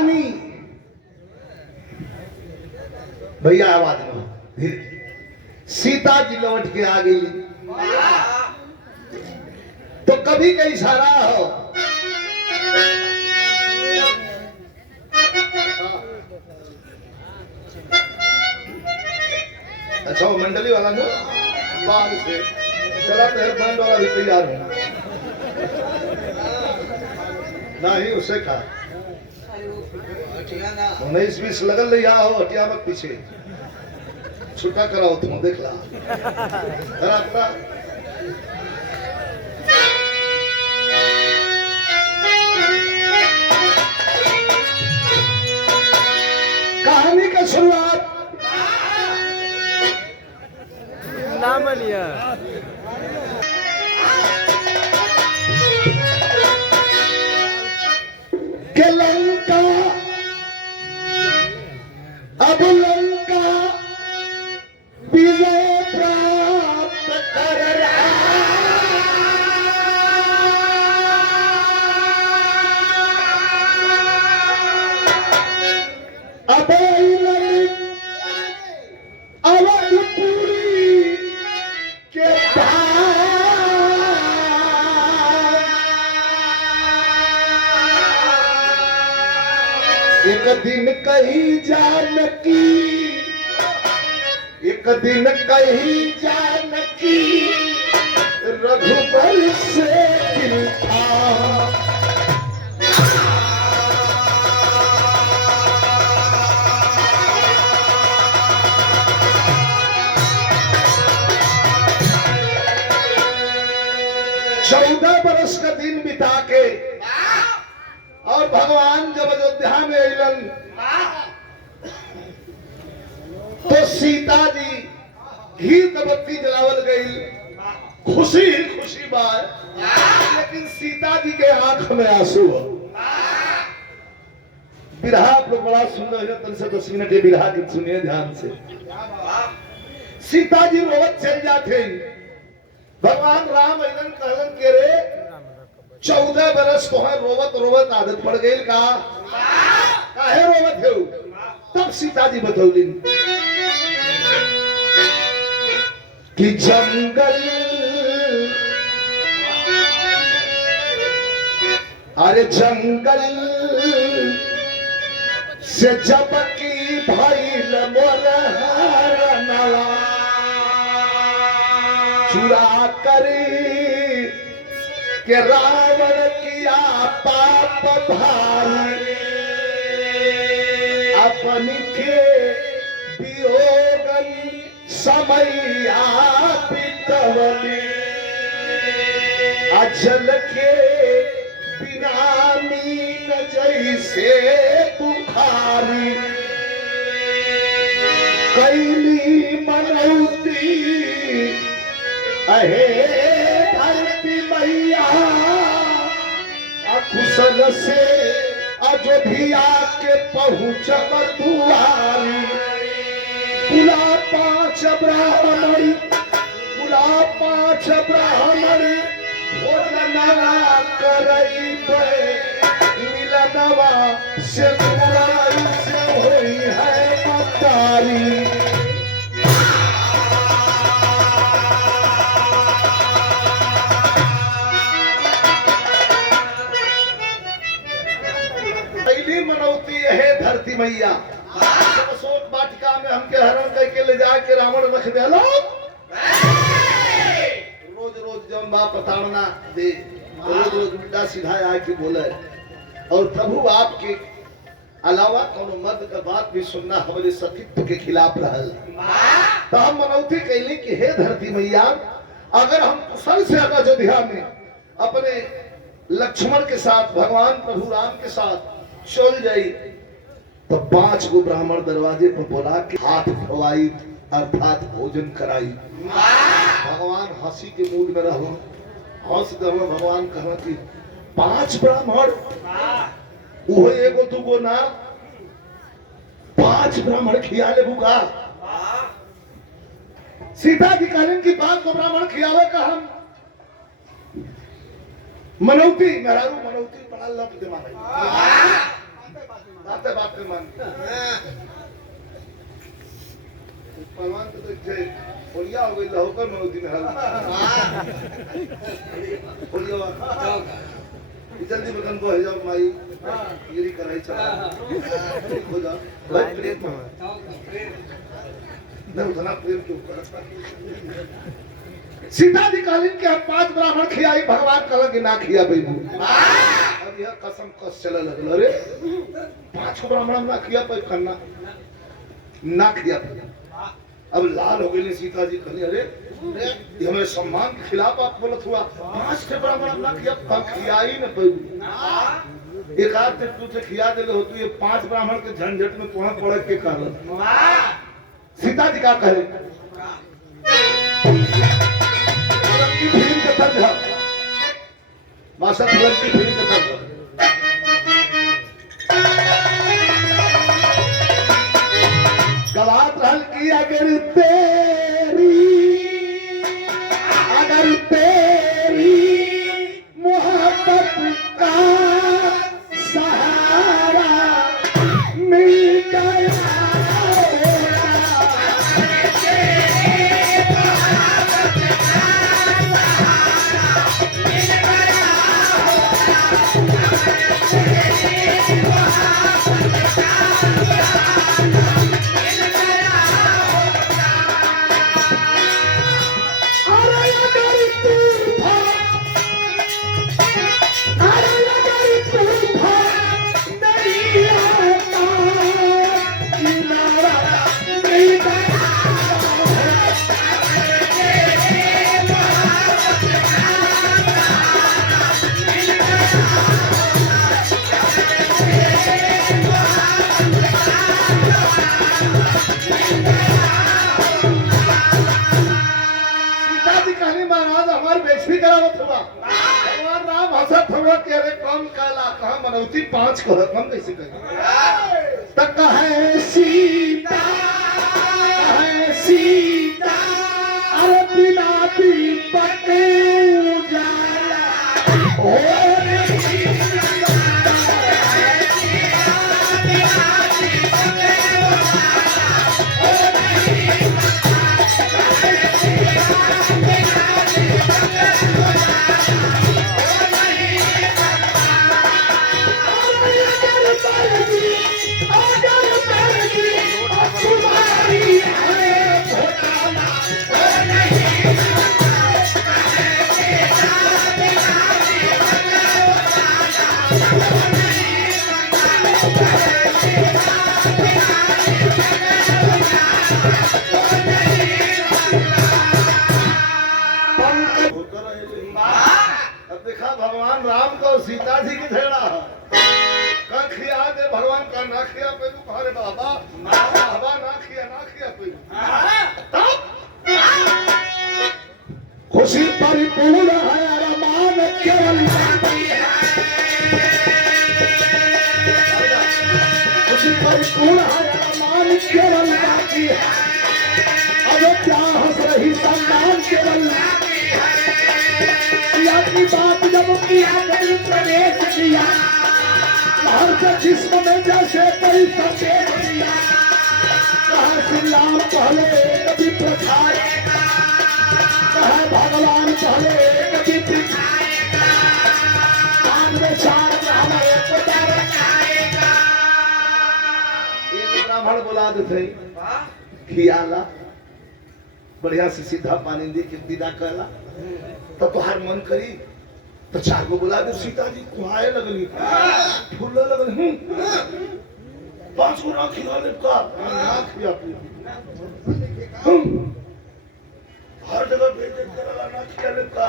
कहानी भैया आवाज में धीरे। सीता जी लौट के आ गई तो कभी का इशारा हो अच्छा वो मंडली वाला ना बाहर से चला तो है बैंड वाला भी तैयार है ना ही उसे कहा 19-20 लगल ले यहाँ हो हटिया मत पीछे छुट्टा कराओ तुम देख ला कहानी का शुरुआत नाम लिया के लंका अब लंका विजय प्राप्त कर रहा अब अवधपुरी के एक दिन कहीं जानकी एक दिन कहीं जानकी रघुबर से दिल था चौदह बरस का दिन बिता के और भगवान जब अयोध्या में अलन तो सीता जी घी बत्ती जलावल गई खुशी ही खुशी बात लेकिन सीता जी के आंख में आंसू हो बिरहा आप लोग बड़ा सुंदर है 10 मिनट ये बिरहा की सुनिए ध्यान से। सीता जी रोवत चल जाते भगवान राम अलन कहलन के रे 14 बरस को है रोवत रोवत आदत पड़ गई का काहे रोवत है तब सीता जी बतौलिन कि जंगल अरे जंगल से जब की भइल मोर हरनवा चुरा करी के रावण किया पाप भारी अपनी के वियोगन समैया पितवली अजल के बिना मीन जैसे बुखारी कैली मनौती अहे धरती मैया कुशल से अयोध्या के पहुंचब दुआरी बुला 5 ब्राह्मण भोजनवा करई मिलनवा से बुराई से होई है मतारी मनौती है धरती मैया अशोक वाटिका में हमके हरण करके ले जाके रावण रख दे रोज रोज जब बाप प्रताड़ना दे रोज रोज उल्टा सीधा आके बोले और प्रभु आपके अलावा कोनो मर्द का बात भी सुनना हमारे सतीत्व के खिलाफ रहल तो हम मनौती कहली कि हे धरती मैया अगर हम कुशल से अयोध्या में अपने लक्ष्मण के साथ भगवान प्रभु राम के साथ चल जाई तो 5 गो ब्राह्मण दरवाजे पर बोला के हाथ धोवाई अर्थात भोजन कराई भगवान हंसी के मूड में रहो हंस दे भगवान कहा कि 5 ब्राह्मण वो एगो दुगो ना 5 ब्राह्मण खिया ले बुगा सीता जी कहलन कि 5 गो ब्राह्मण खियावे का हम मनौती मेहरारू मनौती बड़ा लप दिमाग के मान पहलवान तो देखे ओलिया हो गई होकर मनोती में हल ओलिया जल्दी बटन को है जाओ माई गिरी कराई चला ठीक हो जा लाइन दे तुम न उतना प्रेम क्यों कर सीता जी कालीन के हम 5 ब्राह्मण खियाई भगवान कहल कि ना खिया बेबू अब यह कसम कस चले लगल अरे 5 ब्राह्मण ना खिया पे करना ना खिया पे अब लाल हो गई सीता जी कहली अरे ये हमारे सम्मान के खिलाफ आप बोलत हुआ 5 के ब्राह्मण ना खिया खिया ही न पे एक आध तुझे खिया देले हो तू ये 5 ब्राह्मण के झंझट में तुहा पड़े के कारण सीता जी का कहे की फिल्म के तर्ज है मास्टर फिल्म की फिल्म के तर्ज गवात रहल की अगर तेरी मोहब्बत का सहारा मिल गया भगवान राम हंसत हुआ कि अरे कौन काला कहा मनौती 5 को हम कैसे कहें तक है सीता अरे बिना दीपक उजाला हो भगवान राम को सीता जी की झगड़ा का खिया दे भगवान का ना खिया पे तुम्हारे बाबा ना खिया पे खुशी परिपूर्ण है अरमान केवल खुशी परिपूर्ण है अरमान केवल बाकी है अयोध्या हंस रही सम्मान केवल की बात जब किया गई प्रवेश किया हर से जिस्म में जैसे कोई संदेश दिया कहा श्री राम पहले कभी प्रखाएगा कहा भगवान पहले कभी दिखाएगा सामने चार ब्राह्मण एक ब्राह्मण बुला देते खियाला बढ़िया से सीधा पानी दी के विदा कहला तो तुहार मन करी तो 4 को बुला दे सीता जी कुहाए लगली फूलने लगली 5 को ना खिला ले का ना खिया पी हर जगह भेजे करला ना खिया ले का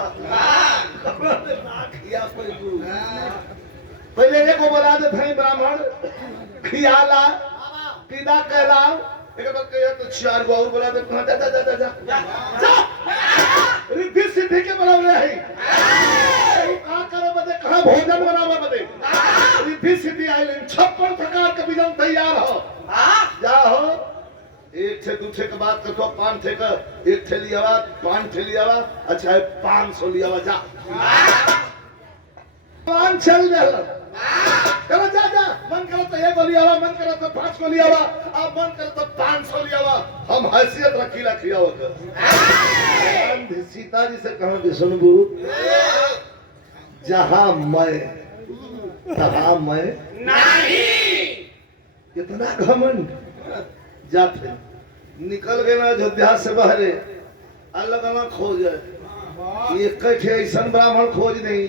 ना खिया कोई तू पहले एक को बुला दे थे ब्राह्मण खियाला विदा कहला एक तो कहे तो 4 को और बुला दे जा रिद्धि सिद्धि के बनावले है का करे बदे कहां भोजन बनावे बदे रिद्धि सिद्धि आइले 56 प्रकार के व्यंजन तैयार हो जा हो एक से दूसरे के बाद कतो 5 थे का एक थैली आवा 5 थैली आवा अच्छा 500 लिया जा 5 चल जा चलो जा मन करे तो 1 गोली आवा, मन करे तो 5 गोली आवा, अब मन करे तो 500 लिया आवा। हम हैसियत रखीला खियाव कर। सीता जी से कहा सुनबू, जहां मैं तहां मैं नहीं। इतना घमंड जाते निकल गए ना अयोध्या से बहरे, अलग अलग खोज ये कठे ऐसा ब्राह्मण खोज नहीं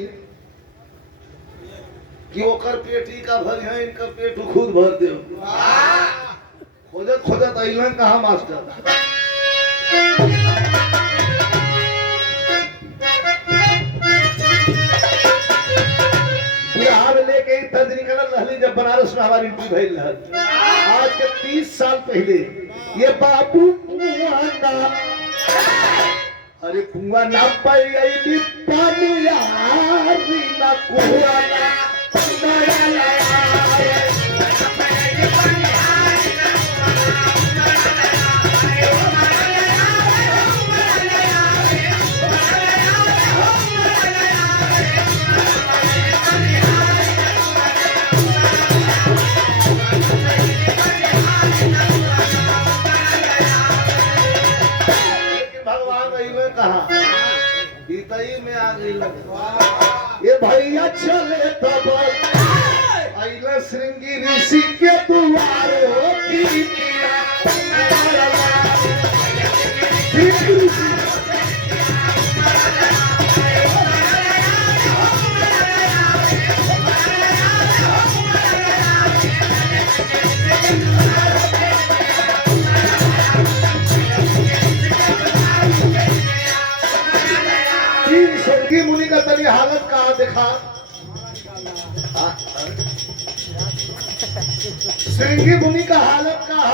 कि ओकर पेटी का भर है, इनका पेट खुद भर दे। खोजत खोजत अइलन कहा मास्टर, बिहार लेके तज निकल रहली जब बनारस में हमारी एंट्री भइल रहल। आज के 30 साल पहले ये बाबू कुआं, अरे कुआं ना पाई पानिया ना कुआं में आ गई। ये भैया चले तब अइला श्रृंगी ऋषि के दुआरे हो की श्रृंगी मुनि का तनी हालत कहा देखा। श्रृंगी मुनि का हालत कहा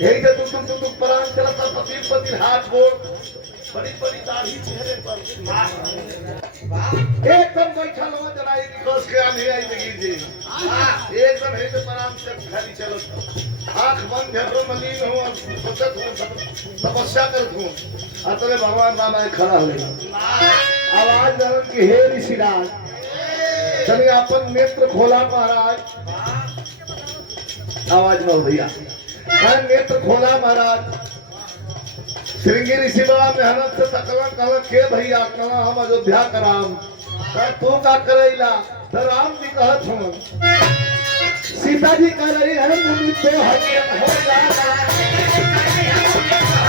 एकदम तुम प्राण चलता, पतिल पतिल हाथ गोड़, बड़ी बड़ी दाढ़ी चेहरे पर, एकदम बैठा हुआ जनाई की कस के आंधी आई लगी जी। एकदम है तो प्राण से खाली चलो, आंख बंद है, ब्रह्मलीन हूँ, सोचत हूँ, तपस्या करत हूँ। अतले भगवान राम आए खड़ा हुए, आवाज दरन की हे ऋषिराज, चलिए अपन नेत्र खोला महाराज। आवाज में भैया नेत्र खोला महाराज। श्रृंगी ऋषि बड़ा मेहनत से तकला कहला के भैया कहला हम अयोध्या का राम, तू का करेला तो राम जी कहत हूँ सीता जी कह रही है मुनि तो हकीकत हो जाएगा।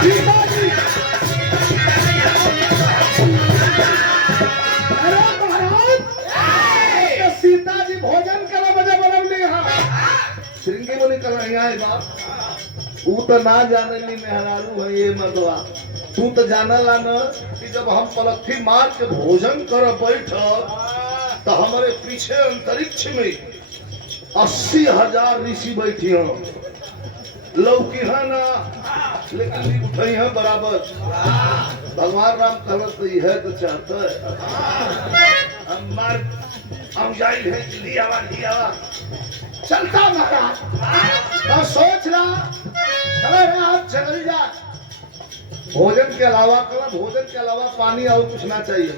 सीता जी अरे महाराज सीता जी भोजन करा बजे बनवली है। श्रृंगी मुनि कह रही है बाप तू तो ना जाने ली मेहरारू है ये मर्दवा, तू तो जाना ला न कि जब हम पलथी मार के भोजन कर बैठ तो हमारे पीछे अंतरिक्ष में 80,000 ऋषि बैठी हो, लौकी है ना लेकिन उठाई है बराबर। भगवान राम कहत है तो चाहता है हम जाई है लिया चलता महाराज और सोच रहा चलो आप चल जा। भोजन के अलावा कला भोजन के अलावा पानी और कुछ ना चाहिए।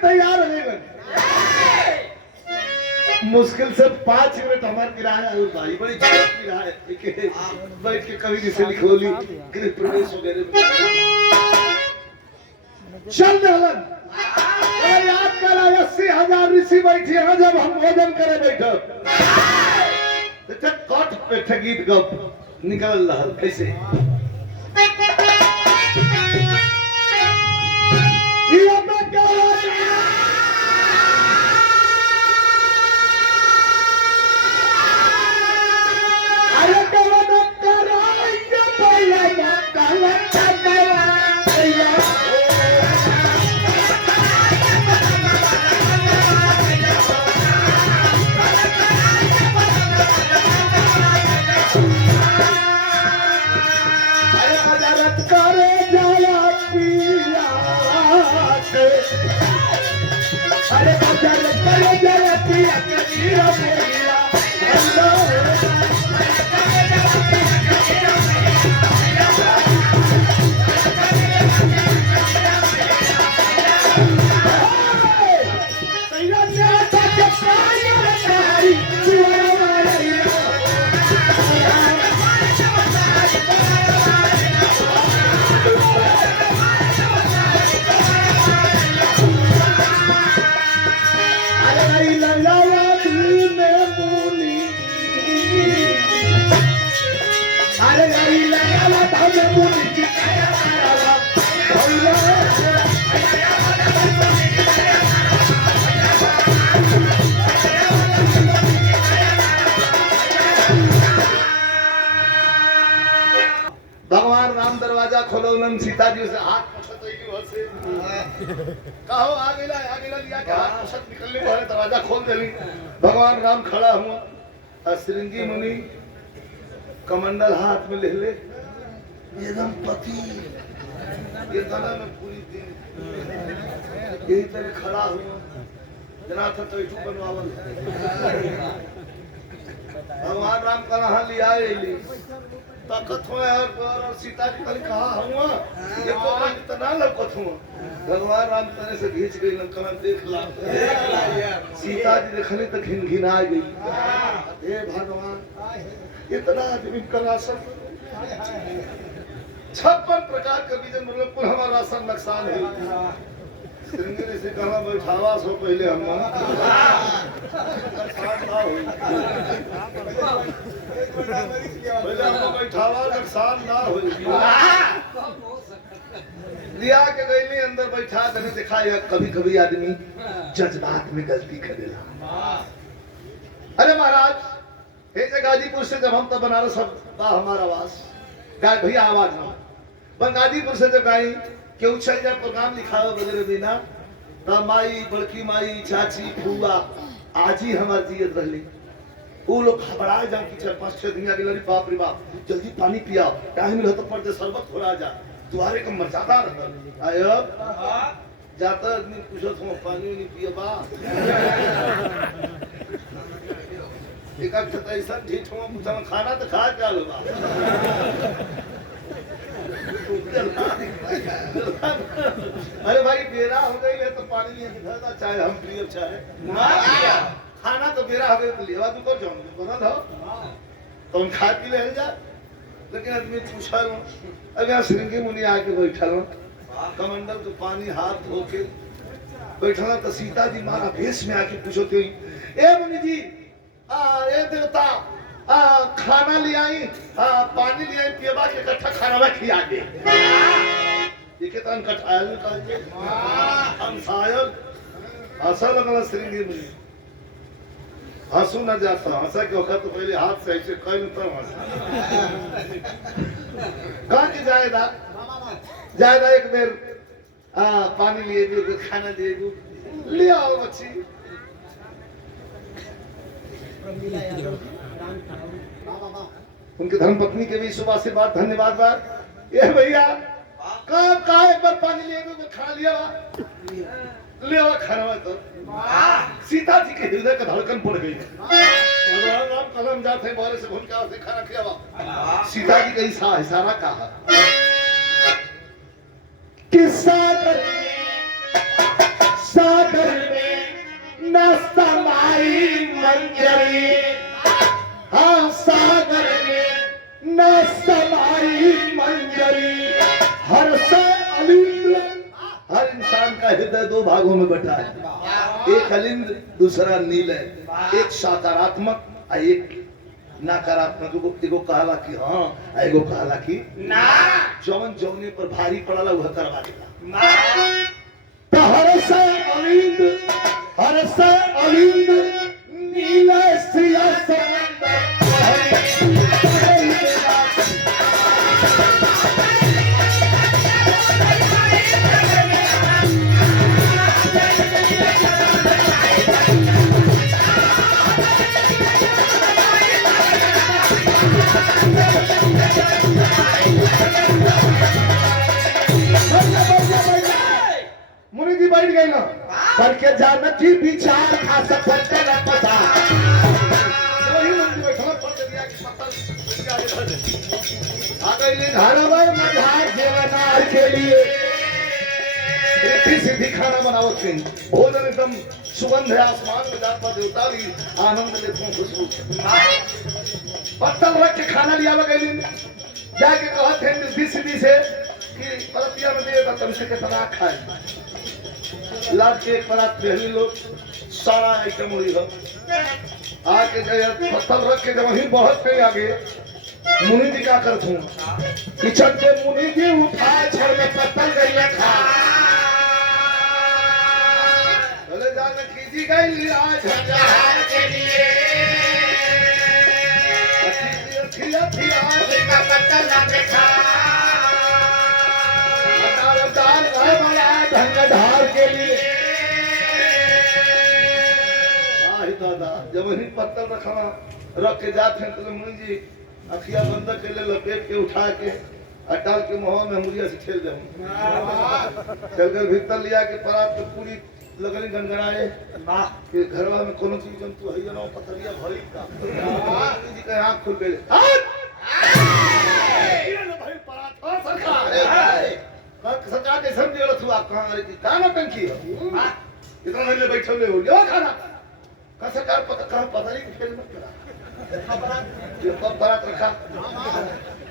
तैयार रहेगा मुश्किल से 5 मिनट हमारे किराया है भाई, बड़ी किराया है बैठ के कभी जिसे लिखोली गृह प्रवेश वगैरह चल दहलन। याद करा 80,000 ऋषि बैठी है जब हम भोजन करे बैठो तो कट पे गीत गप निकल रहा कैसे भगवान राम दरवाजा खोलौलन सीता जी से हाथ पोछत हसे कहो आ गेला लिया के हाथ पोछत निकलने वाले दरवाजा खोल देली। भगवान राम खड़ा हुआ और श्रृंगी मुनि कमंडल हाथ में ले ले एकदम पति ये गला में पूरी दिन यही तरह खड़ा हुआ जना था तो इटू बनवावल। भगवान राम का नहा लिया ली ताकत हुआ और सीता जी कल कहा हुआ ये तो मैं इतना लपत हुआ। भगवान राम तने से खींच गई लंका में देख ला सीता जी देखने तक घिनघिना गई। हे भगवान इतना आदमी का राशन 56 प्रकार का बीजन मतलब कुल हमारा राशन नुकसान है। श्रृंगी से कहा बैठावा सो पहले हम बैठावा नुकसान ना हो लिया के गई अंदर बैठा देने दिखा कभी कभी आदमी जज्बात में गलती करेला। अरे महाराज ऐसे गाजीपुर से जब हम तो बनारस हमारा आवास भैया आवाज ना गाजीपुर से जब गई क्यों चल जाए प्रोग्राम लिखा हो वगैरह देना तो माई बड़की माई चाची फूआ आज ही हमारी जियत रही वो लोग घबरा जा कि 4-5-6 दिन आगे लड़ी बाप रे बाप जल्दी पानी पियाओ टाइम मिला तो पड़ते शरबत हो जा तुम्हारे का मर्यादा रहता आयो जाता आदमी पूछो तुम पानी नहीं पिए बा एक ऐसा ढीठ हुआ पूछा खाना तो खा क्या लो अरे भाई बेरा हो गई है तो पानी नहीं है चाहे हम पिए चाहे खाना तो बेरा हो गई तो लेवा तू कर जाऊंगी बना था तो हम खा पी ले जा। लेकिन आदमी पूछा लो अब यहाँ श्रृंगी मुनि आके बैठा लो कमंडल तो पानी हाथ धो के बैठा तो सीता जी मारा भेष में आके पूछो थे ए मुनि जी ए देवता खाना ले आई पानी ले आई पियबा के इकट्ठा खाना में खिया दे ये के तन कठायल का जे हम शायद हंसा लगला श्रृंगी मुनि हंसू न जाता हंसा के वक्त तो पहले हाथ से ऐसे कहीं तो कहा कि जायदा एक बेर पानी लिए भी खाना दिए ले आओ बच्ची उनके धर्मपत्नी के भी सुबह से बात धन्यवाद बात ये भैया कहा एक बार पानी लिए खा लिया ले खाना तो सीता जी के हृदय का धड़कन पड़ गई। भगवान राम कदम जाते बारे से भूल के खाना खिया सीता जी का इशारा कहा कि सागर में न समाई मंजरी हाँ सागर में न समाई मंजरी हर से अलिंद हर इंसान का हृदय 2 भागों में बटा है एक अलिंद दूसरा नील है एक सकारात्मक और एक नकारात्मक एगो कहला कि हाँ एगो कहला कि ना जौन जौने पर भारी पड़ला वह करवा देला तो हर से अलिंद नील सिया समंदर मुनि जी बैठ गई ना करके जानती विचार खा सकते न पता वही मुनि बैठा पढ़ दिया कि पत्थर आ गई घरवा मझार जेवनार के लिए रिद्धि सिद्धि खाना बनाओ थे भोजन एकदम सुगंध है आसमान में जाता देवता भी आनंद लेते हैं खुशबू पत्तल रख के खाना लिया गई जाके कहा थे रिद्धि सिद्धि से कि परतिया में दे तब से कितना खाए लाद के एक परात पहली लोग सारा आइटम हुई हो आके गए पत्तल रख के जब वहीं बहुत पे आगे मुनि जी क्या करते हैं किचन के मुनि जी उठाए छड़ में पत्तल गई खा बोले जाने कीजी गई आज हजार के लिए पत्तल ना देखा दाल ढंगधार के लिए दादा जब वही पत्तल रखा रख के जाते हैं तो मुनि जी अखिया बंद के लिए लपेट के उठा के डाल के मुँह में मुड़िया से खेल दे चल कर भीतर लिया के परात पे पूरी लगनी गनगनाए कि घरवा में कोनो चीज जंतु है ना पथरिया भरी का जी के आंख खुल गए भाई परात सरकार सरकार के समझ गयो तू आप कहां रे की काना टंकी इतना नहीं बैठल ले हो गया खाना का सरकार पता नहीं खेल मत करा ये परात रखा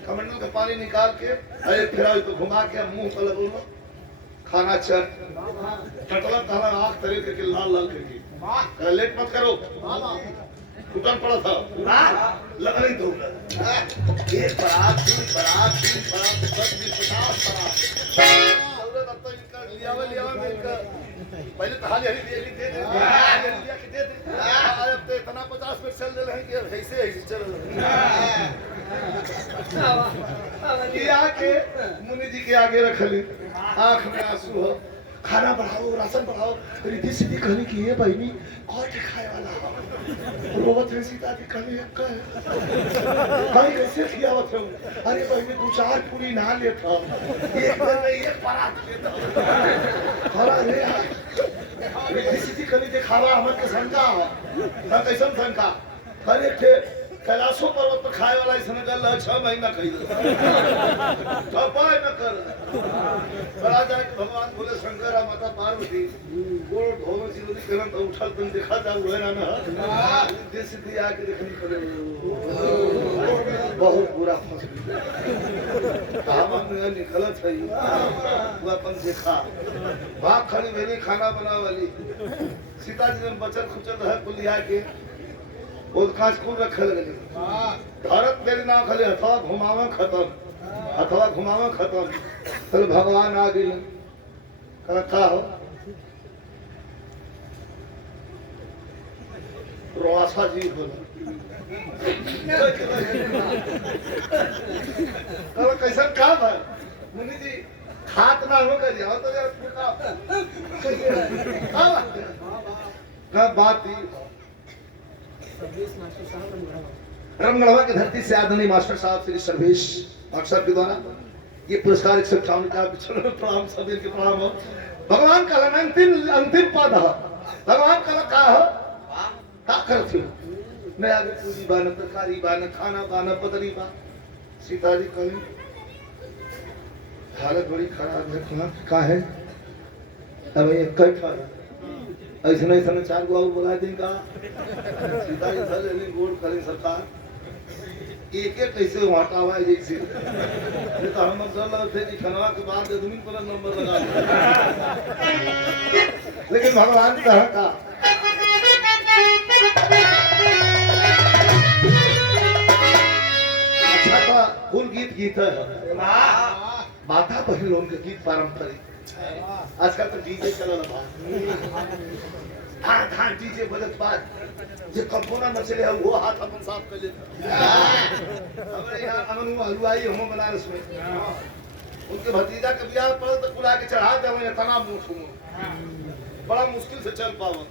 कमंडल का पानी निकाल के अरे फिर तो घुमा के मुंह पर लगो खाना चल कटला खाना आंख तरे के लाल लाल करके लेट मत करो घुटन पड़ा था लगा नहीं तो ये बरात सब 50 औरत अब तो इनका लियावा इनका पहले तो हाल यही दे लिया कि दे अब तो इतना 50 मिनट चल रहे हैं कि ऐसे चल रहे हैं आके मुनि जी के आगे रख ली आंख में आंसू हो खाना बढ़ाओ राशन बढ़ाओ रिद्धि सिद्धि कहने की ये बहनी और खाए वाला रोवत है सीता जी कहने कहीं कैसे खियावत है अरे बहनी 2-4 पूरी ना लेता एक दिन में एक परात लेता अरे रिद्धि सिद्धि कहने दिखावा हमर के शंका ना कैसन शंका अरे थे कैलाशो पर्वत पर खाए वाला इसने गल 6 महीना खाई न कर बड़ा जाए भगवान बोले शंकर माता पार्वती गोड़ धोवे सिद्धि करन तो उठल तुम देखा जा हुए ना देश सिद्धि आके देखनी पड़े बहुत बुरा फंस गया हम निकलत है वो अपन देखा भाग खड़ी मेरी खाना बना वाली सीता जी ने बचन खुचल रहे पुलिया के वो कांच को रखल गली भारत तेरे नाम खाली अथवा घुमावा खत्म चल भगवान आ गई का हो रोआसा जी बोला कैसा काम है मुनि जी हाथ ना हो कर जाओ तो बात रंगगढ़वा की धरती से आदरणीय मास्टर साहब श्री सर्वेश अक्षर के द्वारा ये पुरस्कार 158 का प्रणाम सभी के प्रणाम हो भगवान का अंतिम पद है भगवान का हो का करती मैं आगे पूरी बान तरकारी बान खाना बान पतरी बा सीता जी कहीं हालत बड़ी खराब है कहाँ है अब ये कैठा ऐसा 4 गो और बुला देगा सीता जी धर लेनी गोड़ करें सरकार एक कैसे हटावा जैसे ये तो हम चल थे कि खनवा के बाद आदमी पर नंबर लगा लेकिन भगवान का अच्छा का फुल गीत है माता बहनों के गीत पारंपरिक आजकल तो डीजे चलल बा हाँ डीजे बजत बाद जे कंपोना मचले है वो हाथ अपन साफ कर लेता हमारे यहाँ अमन हलवाई हम बनारस में उनके भतीजा के ब्याह पर तो बुला के चढ़ा दे मैं तना मुंह बड़ा मुश्किल से चल पावा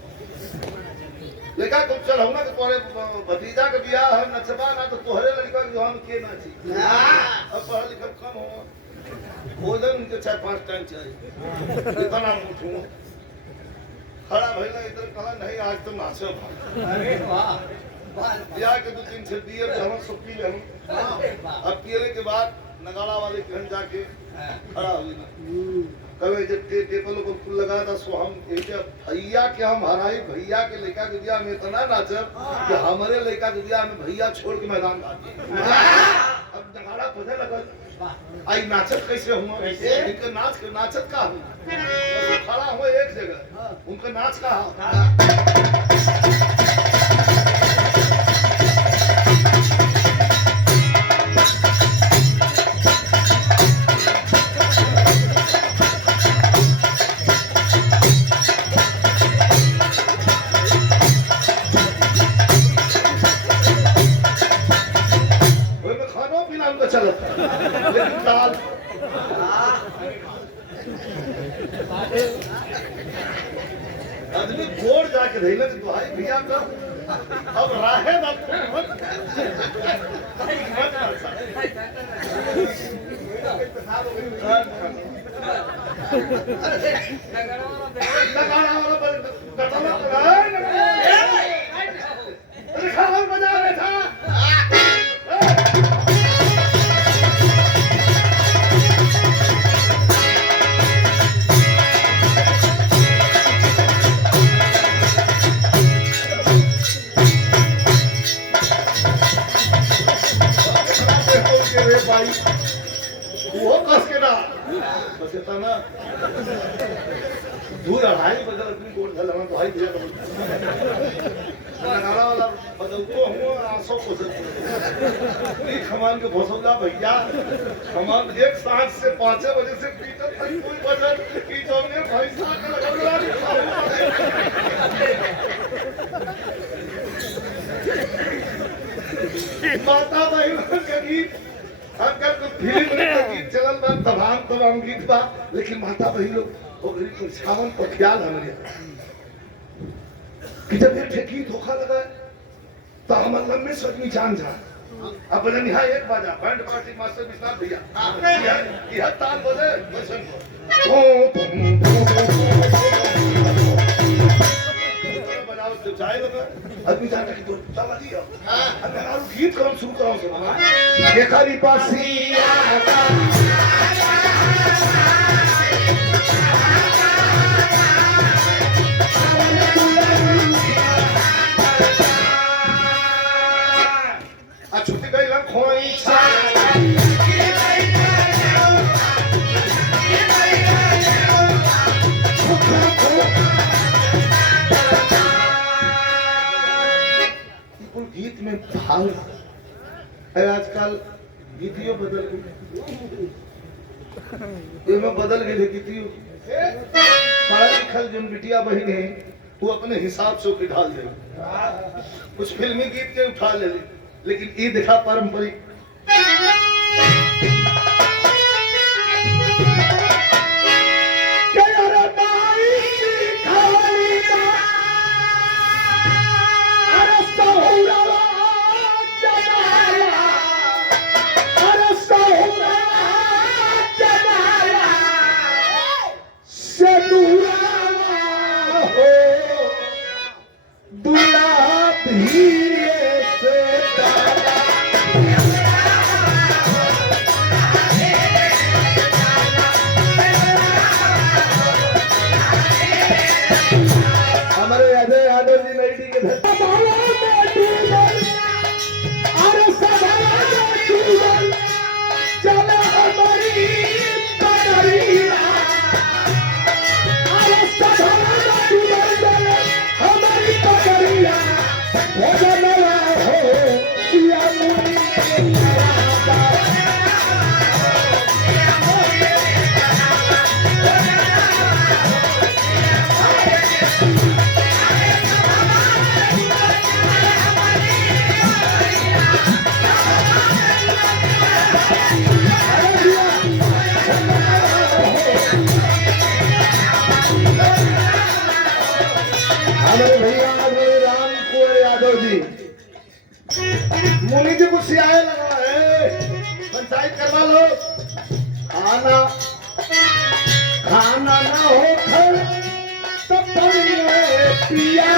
लेका तुम चल हम ना कि तोरे भतीजा के ब्याह है नचबा ना तो तोहरे लड़का के हम के ना छी अब पढ़ लिख कम हो भोजन के 4-5 टाइम चाहिए इतना उठूं खड़ा भइला इधर कहा नहीं आज तो नाचो अरे वाह ब्याह के 2-3 छे दिए हम सब पी ले अब पियले के बाद नगाड़ा वाले के घर जाके खड़ा हुई कहे जब टेबल को फूल लगा था सो हम एक भैया के हम हराई भैया के लड़का के बियाह में इतना नाचब कि हमारे लड़का के बियाह में भैया छोड़ के मैदान भाग अब नगाड़ा बजे लगल आई नाचत कैसे हुआ इनके नाचत का हुआ खड़ा हुआ एक जगह उनका नाच का चलत लेकिन ताल आदमी गोड़ जाके धैले तो भाई भैया का अब राहे ना वो कस के ना बस इतना दूर अढ़ाई बदल अपनी कोट धल हम भाई दिया तो नगाड़ा वाला बदल तो हम आंसू को ये खमान के भोसौला भैया खमान एक साथ से 5 बजे से पीटर तक कोई बजट की जोने पैसा का लगा माता बहन के गीत अगर तो फिल्म में गीत चलल बा तमाम गीत बा लेकिन माता बहन लोग ओकरी के छावन पर ख्याल हमरे कि जब ये गीत धोखा लगा तो हम लम्बे सदमी जान जा अब बजन यहाँ एक बाजा बैंड पार्टी मास्टर विश्वनाथ भैया यह ताल बजे वैसन बनाओ जब जाए लगा आदमी जाने की तो चला दिया अगर आप गीत करो शुरू करो सुना ये खाली पासिया आ छुट्टी गई ला खोई गीत में भाव आजकल गीतियों बदल गई बदल गई गीतियों पढ़ा लिखल जो बिटिया बहन है वो अपने हिसाब से उसे ढाल दे कुछ फिल्मी गीत के उठा ले लेकिन ये दिखा पारंपरिक मुनि जी कुछ आए लगा है पंचायत करवा लो खाना खाना ना हो खर तो पिया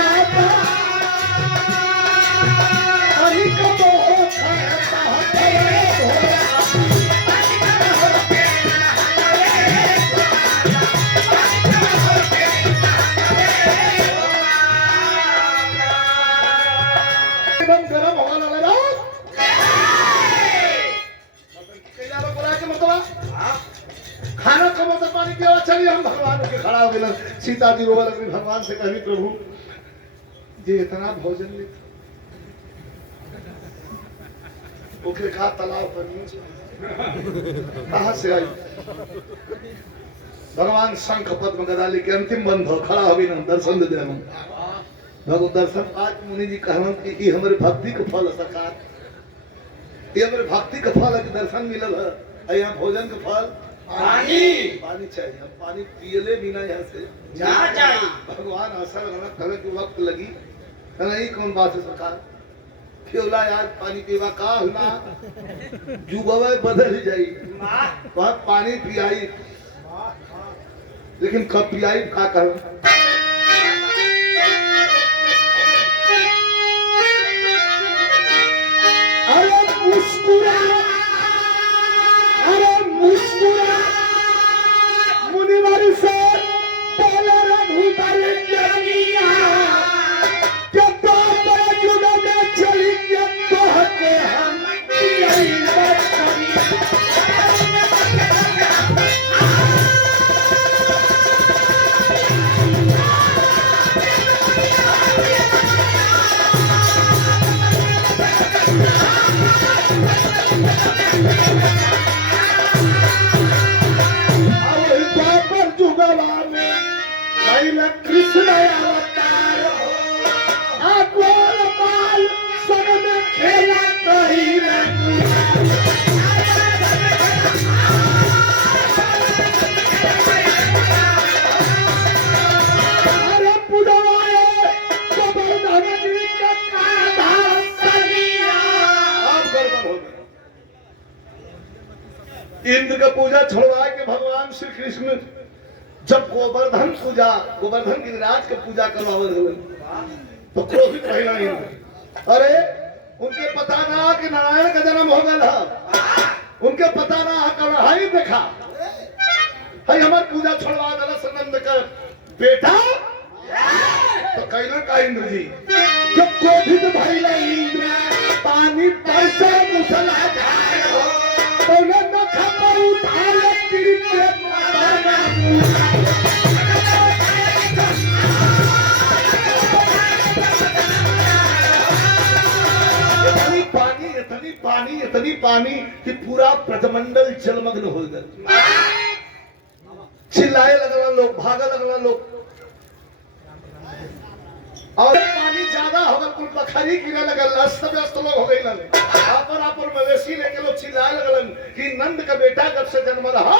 राम भगवान के खड़ा हो गए। सीता जी रोवा लगनी, भगवान से कहनी प्रभु जी इतना भोजन ले ओके खा तालाब पर कहां से आई। भगवान शंख पद्म गदा लेके अंतिम बंध हो खड़ा हो गई, दर्शन दे देना भगवान दर्शन। आज मुनि जी कहलन कि ई हमरे भक्ति के फल सरकार, ये हमरे भक्ति के फल के दर्शन मिलल है। यहाँ भोजन के फल पानी चाहिए, हम पानी पियले बिना यहाँ से जा जाए। भगवान आशा लगाना कहे कि वक्त लगी, कहना ई कौन बात है सरकार, खेला आज पानी पीवा का ना जुगवे बदल जाई, वह पानी पियाई लेकिन कब पियाई का करूं। अरे मुस्कुरा, अरे मुस्कुरा मुनिवर से बोले रघुबर जनिया के तो बड़े जुग में चली के तो के हम यही कृष्ण अवतार अगोर बाल सब में खेला कहीं अरे पुडवाए गोवर्धन जी के कांधा सरिया। अब गड़बड़ हो गया। इंद्र का पूजा छोड़वा के भगवान श्री कृष्ण जब गोवर्धन पूजा, गोवर्धन गिरिराज का पूजा करवावल तो क्रोधित रहना ही। अरे उनके पता ना कि नारायण का जन्म हो गया, उनके पता ना कढ़ाई देखा है हमार पूजा छोड़वा गला सनंद का बेटा तो कहना का इंद्र जी जब क्रोधित भइला इंद्र पानी पर से मुसला धार हो तो न खपा उठा ले गिर इतनी पानी कि पूरा प्रजमंडल जलमग्न हो गया। चिल्लाए लगला लोग, भागा लगला लोग और पानी ज्यादा हो गया, कुल बखरी गिरे लगल, अस्त व्यस्त लोग हो गई लगे। आपन आपन मवेशी लेके लोग चिल्लाए लगलन कि नंद का बेटा कब से जन्म रहा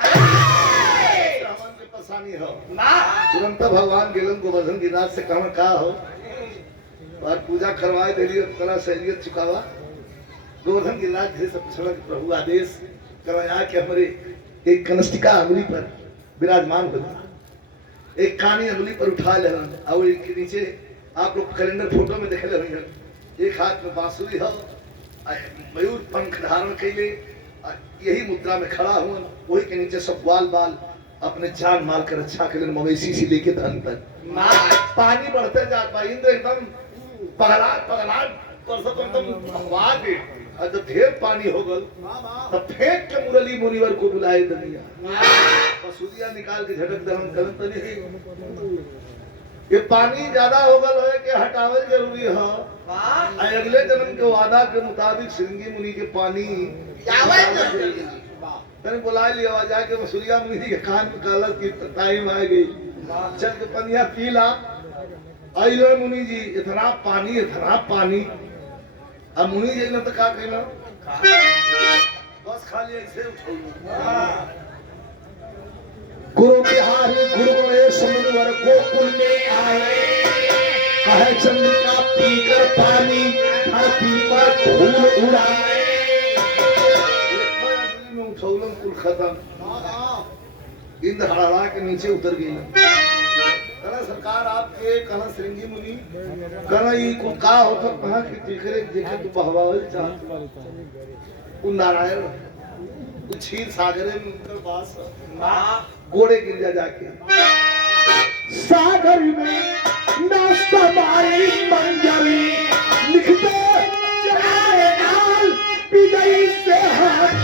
के परेशानी हो। तुरंत भगवान गेलन गोवर्धन गिरिराज से कहा का हो और पूजा करवाए देली तरह सहलियत चुकावा। गोवर्धन गिरिराज धीरे से पूछला कि प्रभु आदेश करवाया कि हमारे एक कनस्टिका अंगुली पर विराजमान हो, एक कानी अंगुली पर उठा ले और एक के नीचे आप लोग कैलेंडर फोटो में देखे ले, एक हाथ में बांसुरी हो, मयूर पंख धारण कैले, यही मुद्रा में खड़ा हुआ, वही के नीचे सब बाल बाल अपने जान माल कर रक्षा के लिए मवेशी से लेके धन तक पानी बढ़ते जाता। इंद्र एकदम पगला एकदम भगवा दे और जब ढेर पानी हो गल तब फेंक के मुरली मुनिवर को बुलाए दनिया बसुरिया निकाल के झटक दहन करन तनी ये पानी ज्यादा हो गल है कि हटावल जरूरी है। अगले जन्म के वादा के मुताबिक श्रृंगी मुनि के पानी तने बुला लिया जाके मसूरिया मुनि के कान में कहला कि टाइम आ गई, चल के पनिया पी ला। आइलो मुनि जी इतना पानी अब मुनि जी ने तो का कहना बस खाली ऐसे उठो। गुरु बिहारी गुरु गणेश मुनिवर गोकुल में आए, कहे चंद्रिका पीकर पानी धरती पर धूल उड़ाए। उठौलन कुल खत्म, इंद्र हड़ाड़ा के नीचे उतर गई। कहना सरकार आपके कहना श्रृंगी मुनि कहना ये कुल का होता कहा कि देखे तू बहवावल चाहत वो नारायण वो क्षीर सागरे में उनका वास गोड़े गिर जा जाके सागर में नाश्ता मारी मंजरी लिखते जाए नाल विजयी से हाथ